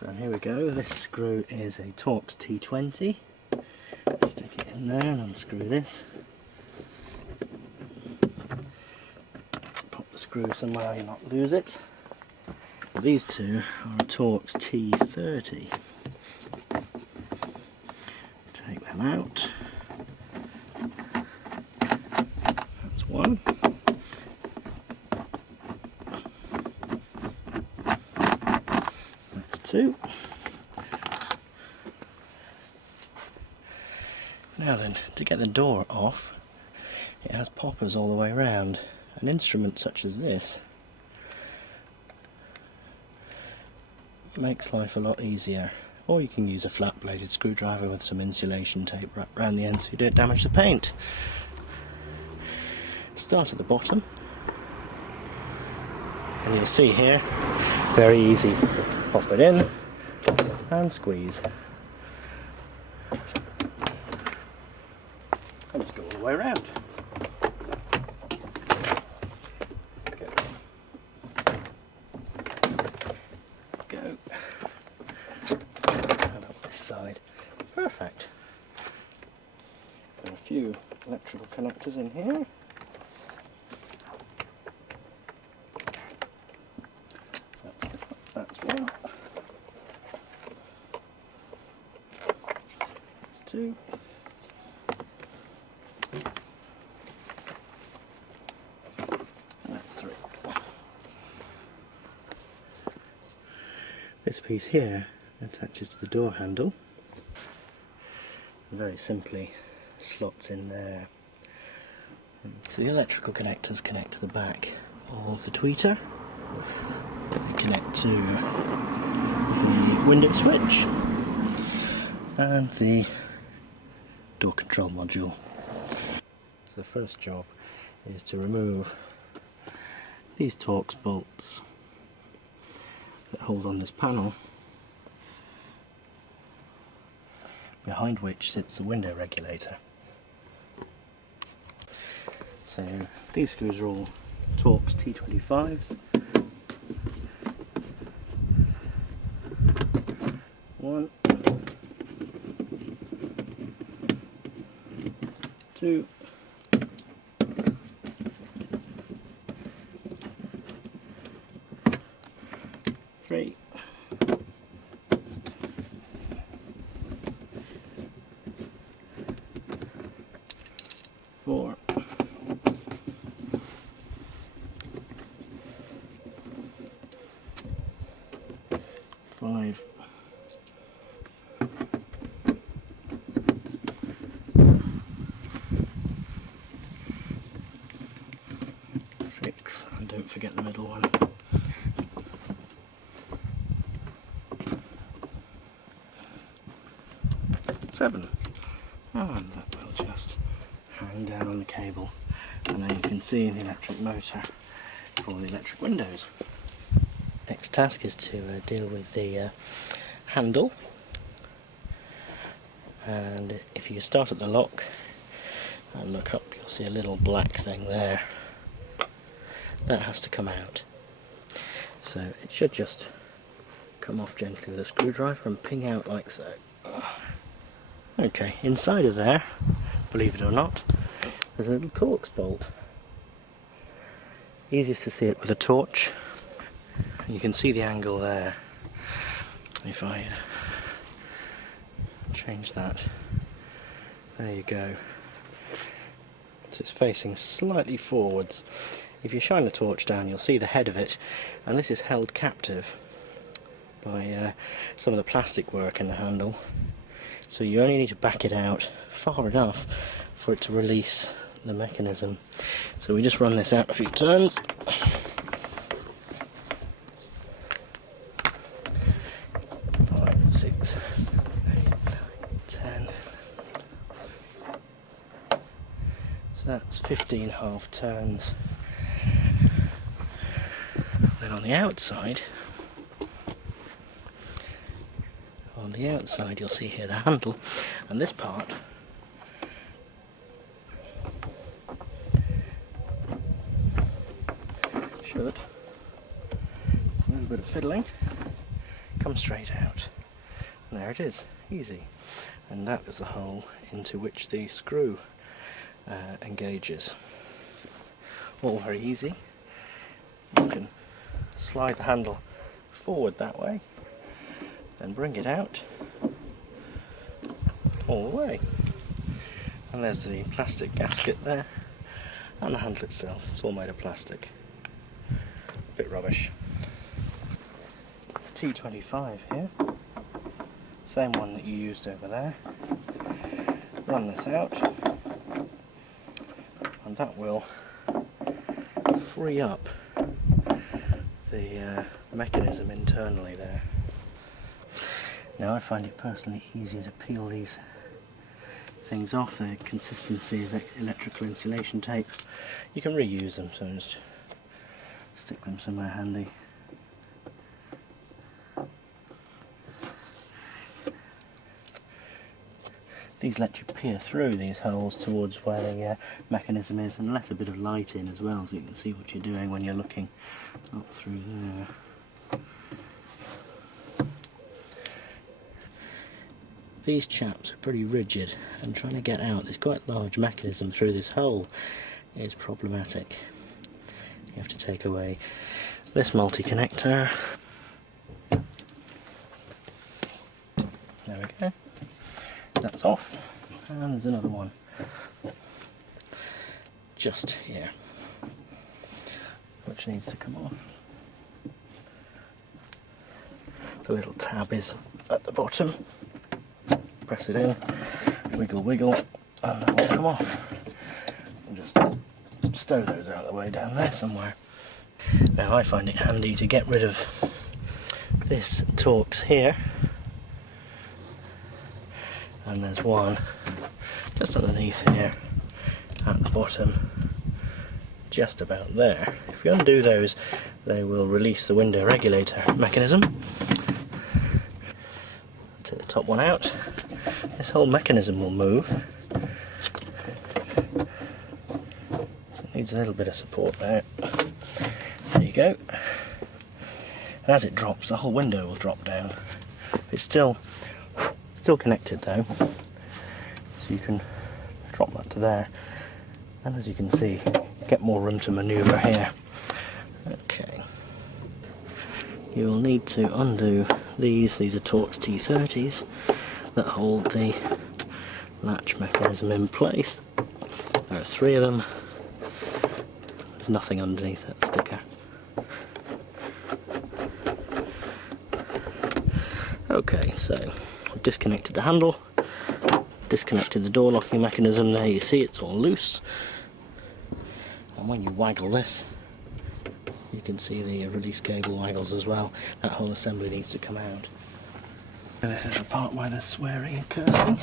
So here we go, this screw is a Torx T20. Stick it in there and unscrew this. Pop the screw somewhere you not lose it. These two are a Torx T30. Take them out. That's one. That's two. Now then, to get the door off, it has poppers all the way around. An instrument such as this makes life a lot easier. Or you can use a flat bladed screwdriver with some insulation tape wrapped around the end so you don't damage the paint. Start at the bottom, and you'll see here, very easy. Pop it in and squeeze. And just go all the way around. Go. And up this side. Perfect. Got a few electrical connectors in here. That's one. That's two. This piece here attaches to the door handle. Very simply slots in there. So the electrical connectors connect to the back of the tweeter. They connect to the window switch and the door control module. So the first job is to remove these Torx bolts that hold on this panel, behind which sits the window regulator. So these screws are all Torx T25s. One, two, three, four, five, six, and don't forget the middle one. Seven. And that will just hang down on the cable, and then you can see the electric motor for the electric windows. Next task is to deal with the handle, and if you start at the lock and look up, you'll see a little black thing there. That has to come out. So it should just come off gently with a screwdriver and ping out like so. Okay, inside of there, believe it or not, there's a little Torx bolt. Easiest to see it with a torch. You can see the angle there. If I change that, there you go. So it's facing slightly forwards. If you shine the torch down, you'll see the head of it, and this is held captive by some of the plastic work in the handle. So you only need to back it out far enough for it to release the mechanism. So we just run this out a few turns. 5, 6, 8, 9, 10. So that's 15 half turns. Then on the outside, you'll see here the handle, and this part should, with a bit of fiddling, comes straight out. And there it is, easy. And that is the hole into which the screw engages. All very easy. You can slide the handle forward that way, then bring it out all the way. And there's the plastic gasket there, and the handle itself. It's all made of plastic. Bit rubbish. T25 here, same one that you used over there. Run this out, and that will free up the mechanism internally there. Now I find it personally easier to peel these things off. The consistency of electrical insulation tape, you can reuse them, so just stick them somewhere handy. These let you peer through these holes towards where the mechanism is, and let a bit of light in as well, so you can see what you're doing when you're looking up through there. These chaps are pretty rigid, and trying to get out this quite large mechanism through this hole is problematic. You have to take away this multi-connector. There we go. That's off, and there's another one just here which needs to come off. The little tab is at the bottom. Press it in, wiggle wiggle, and that will come off. And just stow those out of the way down there somewhere. Now I find it handy to get rid of this Torx here. And there's one just underneath here at the bottom, just about there. If you undo those, they will release the window regulator mechanism. Take the top one out, this whole mechanism will move. So it needs a little bit of support there. There you go. And as it drops, the whole window will drop down. It's still connected though, so you can drop that to there, and as you can see, get more room to manoeuvre here. Okay, you will need to undo these are Torx T30s that hold the latch mechanism in place. There are 3 of them. There's nothing underneath that sticker. Okay, so I've disconnected the handle, disconnected the door locking mechanism. There you see it's all loose, and when you waggle this you can see the release cable waggles as well. That whole assembly needs to come out. And this is the part where there's swearing and cursing.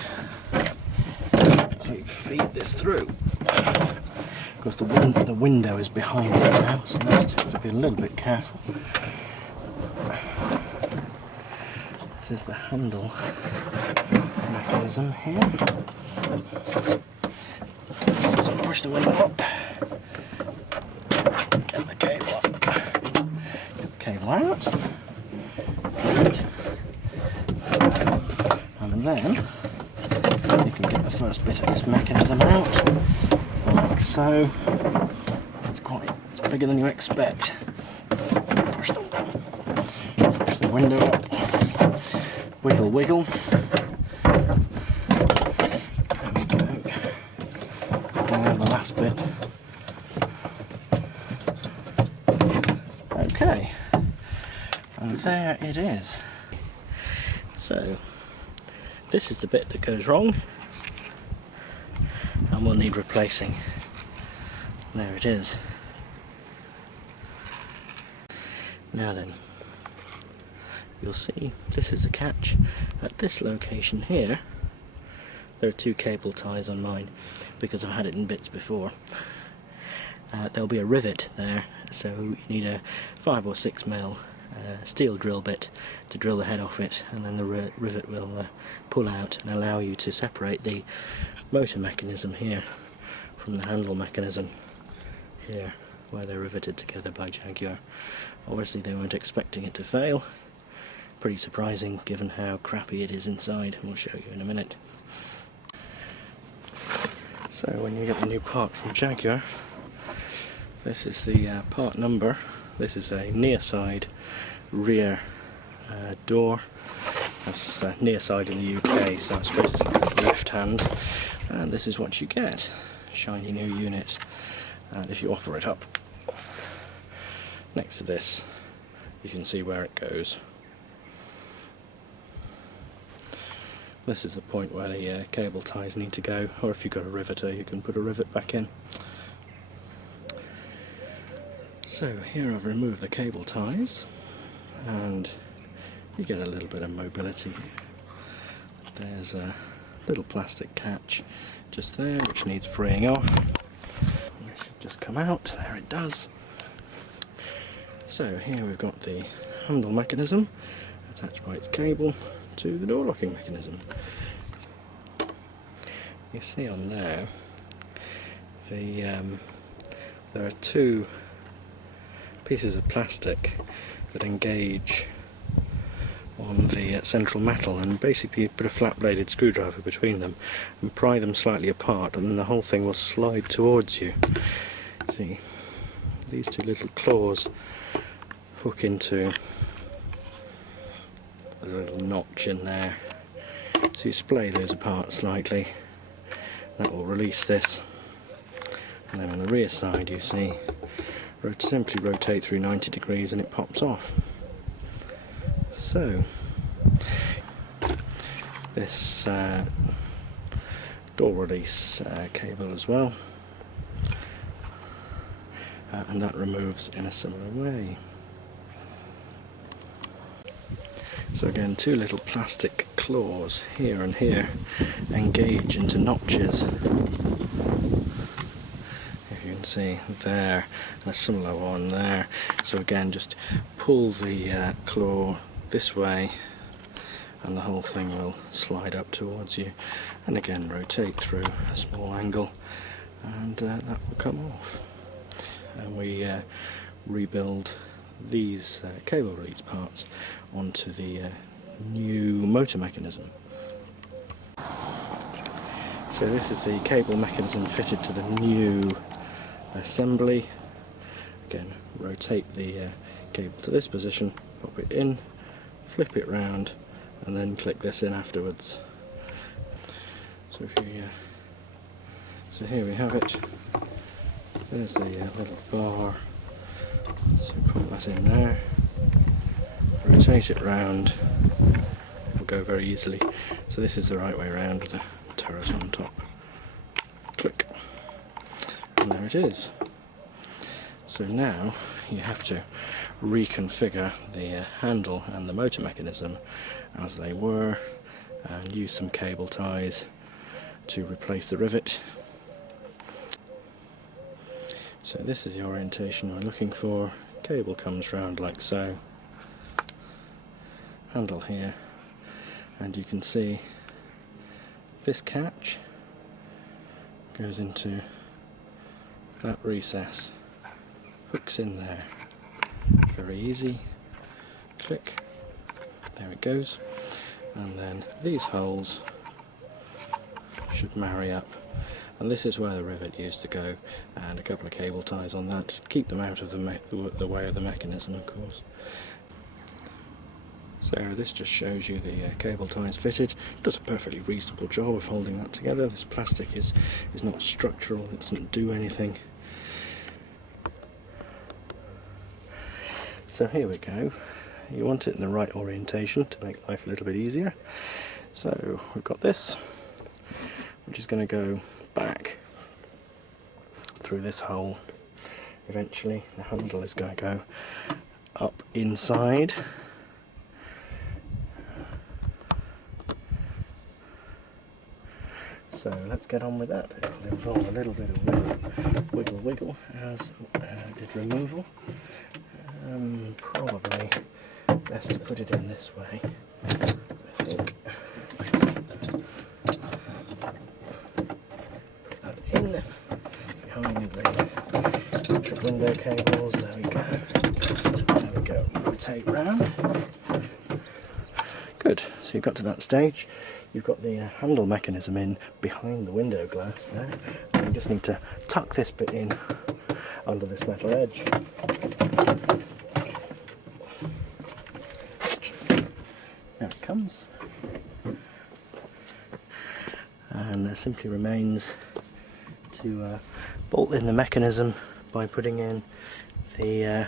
So you feed this through. Of course the window is behind it now, so you have to be a little bit careful. This is the handle mechanism here. So push the window up, get the cable up, get the cable out, good. And then you can get the first bit of this mechanism out, like so. It's bigger than you expect. Push the window up. Wiggle wiggle. There we go. And the last bit. Okay. And there it is. So this is the bit that goes wrong and will need replacing. There it is. Now then, you'll see this is the catch. At this location here, there are 2 cable ties on mine because I've had it in bits before. There'll be a rivet there, so you need a 5 or 6 mil steel drill bit to drill the head off it, and then the rivet will pull out and allow you to separate the motor mechanism here from the handle mechanism here, where they're riveted together by Jaguar. Obviously they weren't expecting it to fail, Pretty surprising given how crappy it is inside. We'll show you in a minute. So when you get the new part from Jaguar, this is the part number. This is a near side rear door. That's near side in the UK, so I suppose it's like left hand. And this is what you get. Shiny new unit. And if you offer it up next to this, you can see where it goes. This is the point where the cable ties need to go, or if you've got a riveter you can put a rivet back in. So here I've removed the cable ties and you get a little bit of mobility. There's a little plastic catch just there which needs freeing off. It should just come out, there it does. So here we've got the handle mechanism attached by its cable to the door locking mechanism. You see on there, there are two pieces of plastic that engage on the central metal, and basically you put a flat bladed screwdriver between them and pry them slightly apart, and then the whole thing will slide towards you. See, these two little claws hook into, there's a little notch in there, so you splay those apart slightly, that will release this, and then on the rear side you see simply rotate through 90 degrees and it pops off. So this door release cable as well, and that removes in a similar way. So again, two little plastic claws here and here engage into notches. If you can see there, and a similar one there. So again, just pull the claw this way and the whole thing will slide up towards you. And again, rotate through a small angle and that will come off. And we rebuild these cable release parts onto the new motor mechanism. So this is the cable mechanism fitted to the new assembly. Again, rotate the cable to this position, pop it in, flip it round, and then click this in afterwards. So if you, so here we have it. There's the little bar. So put that in there, rotate it round, it will go very easily. So this is the right way around with the turret on top. Click, and there it is. So now you have to reconfigure the handle and the motor mechanism as they were, and use some cable ties to replace the rivet. So this is the orientation we're looking for. Cable comes round like so, handle here, and you can see this catch goes into that recess, hooks in there, very easy, click, there it goes, and then these holes should marry up. And this is where the rivet used to go, and a couple of cable ties on that, keep them out of the way of the mechanism, of course. So this just shows you the cable ties fitted. It does a perfectly reasonable job of holding that together. This plastic is not structural, it doesn't do anything. So here we go. You want it in the right orientation to make life a little bit easier. So we've got this, which is going to go back through this hole. Eventually the handle is going to go up inside. So let's get on with that. It will involve a little bit of wiggle as did removal. Probably best to put it in this way, I think. Put that in behind the electric window cables. There we go. There we go. Rotate round. Good, so you've got to that stage. You've got the handle mechanism in behind the window glass there, and you just need to tuck this bit in under this metal edge. There it comes, and it simply remains to bolt in the mechanism by putting in the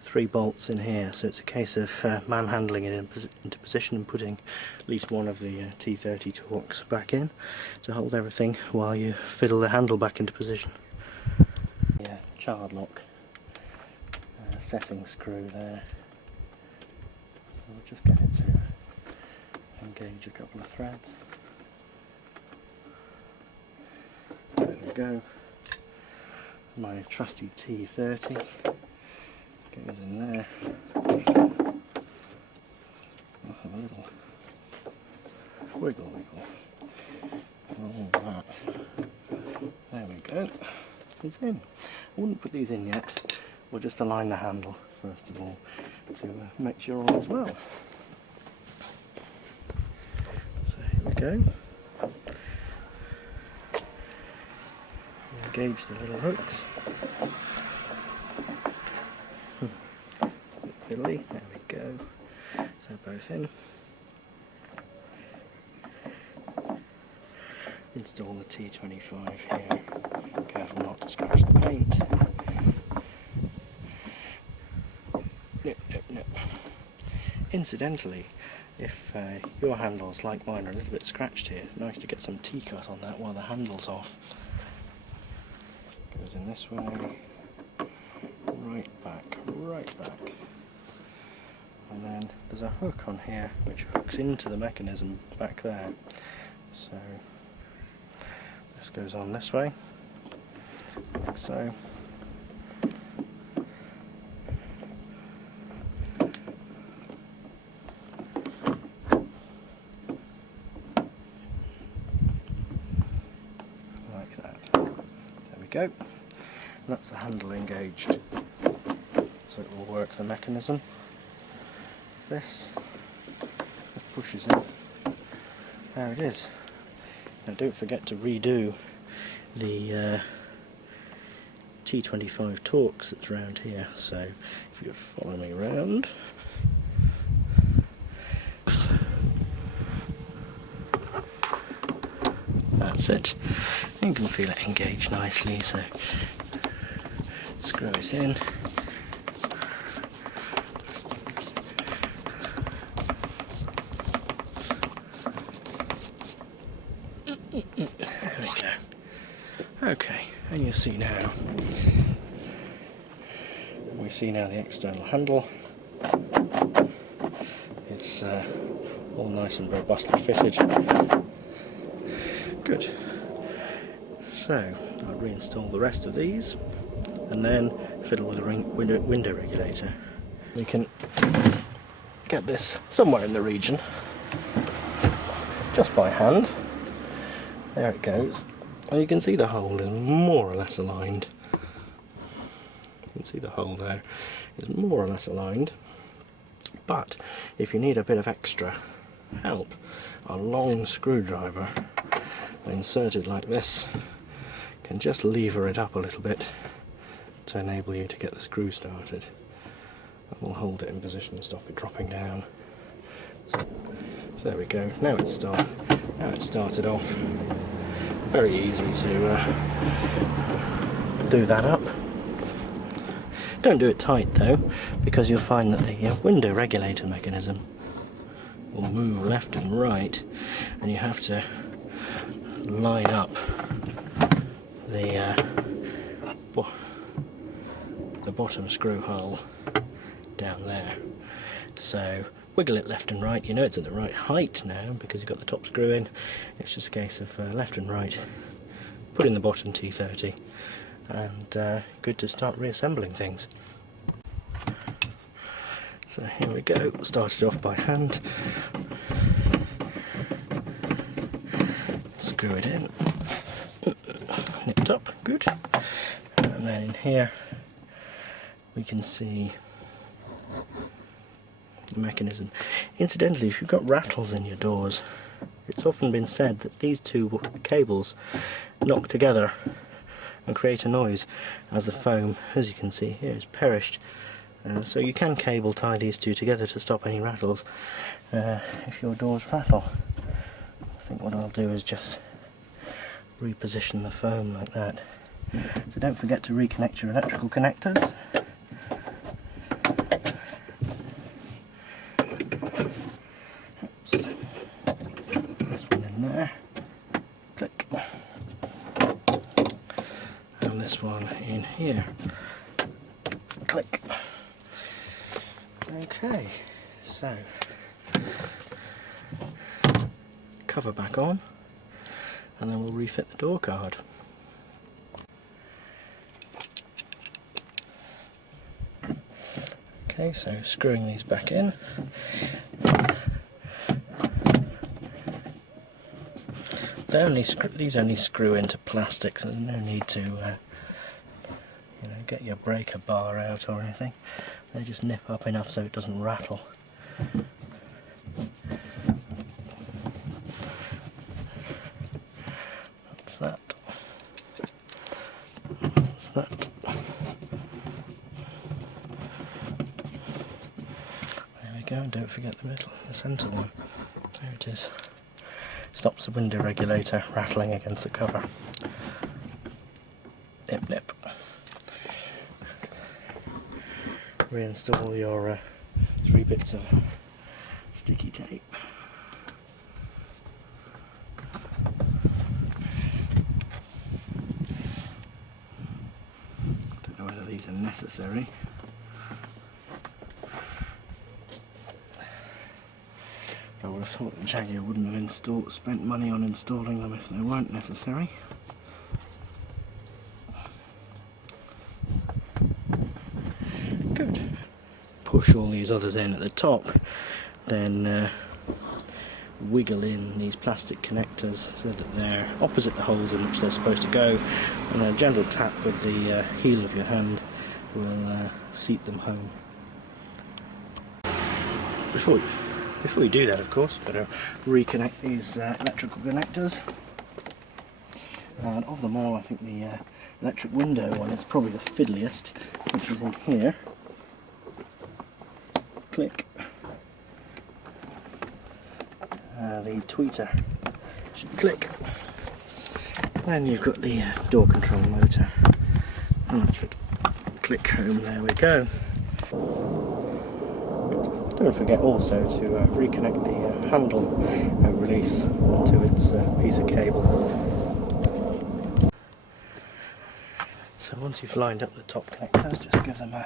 3 bolts in here. So it's a case of manhandling it into position and putting at least one of the T30 Torx back in to hold everything while you fiddle the handle back into position. Yeah, child lock setting screw there. I'll just get it to engage a couple of threads. There we go. My trusty T30 goes in there. I'll have a little wiggle. All that. There we go. It's in. I wouldn't put these in yet. We'll just align the handle first of all to make sure all is well. So here we go. Engage the little hooks. Fiddly, there we go. So both in. Install the T25 here. Careful not to scratch the paint. Nip. Incidentally, if your handles, like mine, are a little bit scratched here, it's nice to get some T-cut on that while the handle's off. Goes in this way, right back. And then there's a hook on here which hooks into the mechanism back there. So this goes on this way, like so. Like that. There we go. And that's the handle engaged. So it will work the mechanism. This just pushes in. There it is. Now don't forget to redo the T25 Torx that's round here. So if you follow me around, that's it. You can feel it engage nicely. So screw it in. There we go. Okay, and you see now. We see now the external handle. It's all nice and robustly fitted. Good. So I'll reinstall the rest of these, and then fiddle with the window regulator. We can get this somewhere in the region, just by hand. There it goes. And you can see the hole is more or less aligned. You can see the hole there is more or less aligned. But if you need a bit of extra help, a long screwdriver inserted like this can just lever it up a little bit to enable you to get the screw started. And we'll hold it in position and stop it dropping down. So there we go. Now it's started off. Very easy to do that up. Don't do it tight though, because you'll find that the window regulator mechanism will move left and right, and you have to line up the bottom screw hole down there. So wiggle it left and right. You know it's at the right height now because you've got the top screw in. It's just a case of left and right. Put in the bottom T30, and good to start reassembling things. So here we go. Started off by hand. Screw it in. Nipped up. Good. And then in here we can see mechanism. Incidentally, if you've got rattles in your doors, it's often been said that these two cables knock together and create a noise as the foam, as you can see here, is perished. So you can cable tie these two together to stop any rattles if your doors rattle. I think what I'll do is just reposition the foam like that. So don't forget to reconnect your electrical connectors. Oops. This one in there. Click. And this one in here. Click. Okay, so cover back on, and then we'll refit the door card. Okay, so screwing these back in. These only screw into plastic, so there's no need to get your breaker bar out or anything. They just nip up enough so it doesn't rattle. That's that. That's that. There we go, and don't forget the centre one. There it is. Stops the window regulator rattling against the cover. Nip nip. Reinstall your 3 bits of sticky tape. Don't know whether these are necessary. I would have thought that Jaguar wouldn't have spent money on installing them if they weren't necessary. Good. Push all these others in at the top, then wiggle in these plastic connectors so that they're opposite the holes in which they're supposed to go, and a gentle tap with the heel of your hand will seat them home. Before you do that, of course, you've got to reconnect these electrical connectors. And of them all, I think the electric window one is probably the fiddliest, which is in here. Click. The tweeter should click. Then you've got the door control motor, and that should click home. There we go. Don't forget also to reconnect the handle release onto its piece of cable. So once you've lined up the top connectors, just give them a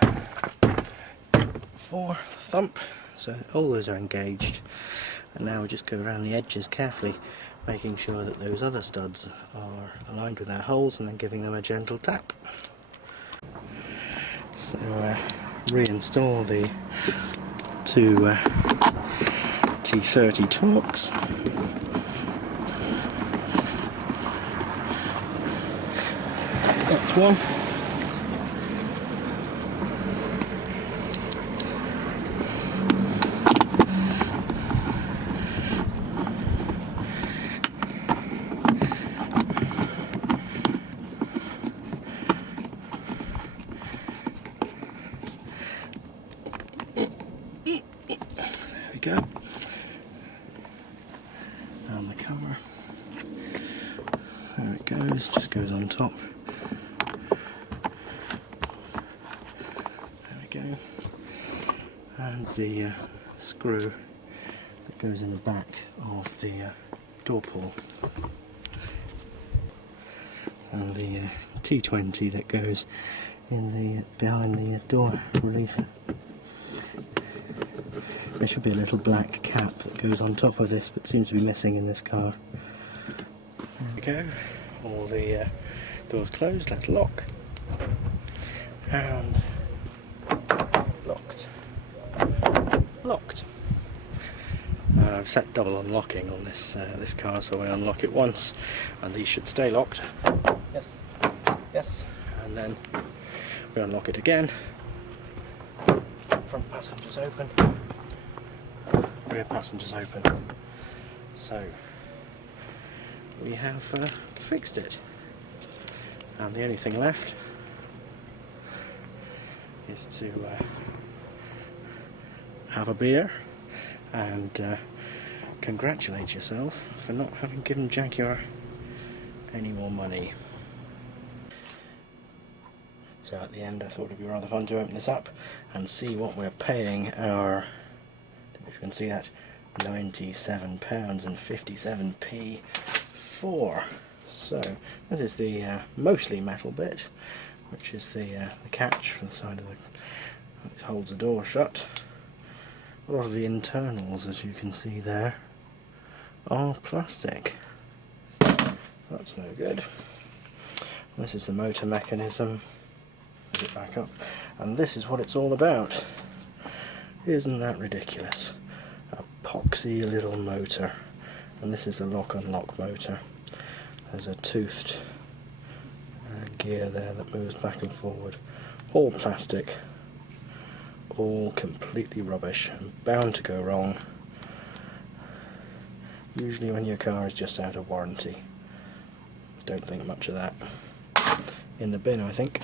4 thump, so all those are engaged. And now we just go around the edges carefully, making sure that those other studs are aligned with their holes, and then giving them a gentle tap. So reinstall the 2 T30 Torx. That's one. Go. And the cover. There it goes, just goes on top. There we go. And the screw that goes in the back of the door pull. And the T20 that goes in behind the door releaser. There should be a little black cap that goes on top of this, but seems to be missing in this car. There we go. All the doors closed. Let's lock. And locked. Locked. I've set double unlocking on this car, so I unlock it once, and these should stay locked. Yes. Yes. And then we unlock it again. Front passengers open. rear passengers open. So we have fixed it, and the only thing left is to have a beer and congratulate yourself for not having given Jaguar any more money. So at the end I thought it'd be rather fun to open this up and see what we're paying our, I don't know if you can see that, £97.57 for. So that is the mostly metal bit, which is the catch from the side of the, it holds the door shut. A lot of the internals, as you can see there, are plastic. That's no good. This is the motor mechanism. Put it back up, and this is what it's all about. Isn't that ridiculous? A poxy little motor, and this is the lock-unlock motor. There's a toothed gear there that moves back and forward. All plastic, all completely rubbish and bound to go wrong. Usually when your car is just out of warranty. Don't think much of that. In the bin, I think.